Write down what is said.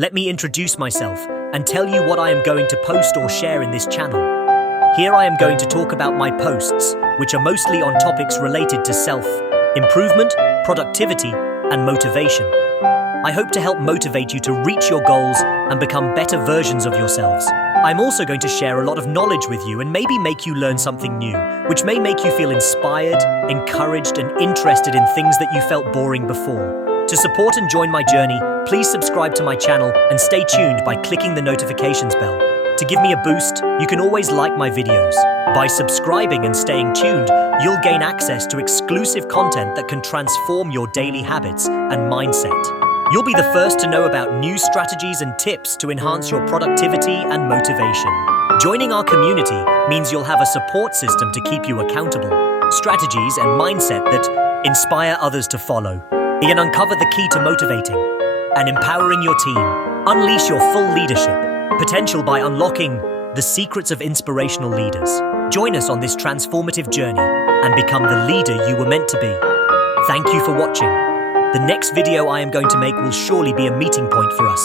Let me introduce myself and tell you what I am going to post or share in this channel. Here I am going to talk about my posts, which are mostly on topics related to self-improvement, productivity, and motivation. I hope to help motivate you to reach your goals and become better versions of yourselves. I'm also going to share a lot of knowledge with you and maybe make you learn something new, which may make you feel inspired, encouraged, and interested in things that you felt boring before. To support and join my journey, please subscribe to my channel and stay tuned by clicking the notifications bell. To give me a boost, you can always like my videos. By subscribing and staying tuned, you'll gain access to exclusive content that can transform your daily habits and mindset. You'll be the first to know about new strategies and tips to enhance your productivity and motivation. Joining our community means you'll have a support system to keep you accountable, strategies and mindset that inspire others to follow. You can uncover the key to motivating and empowering your team. Unleash your full leadership potential by unlocking the secrets of inspirational leaders. Join us on this transformative journey and become the leader you were meant to be. Thank you for watching. The next video I am going to make will surely be a meeting point for us.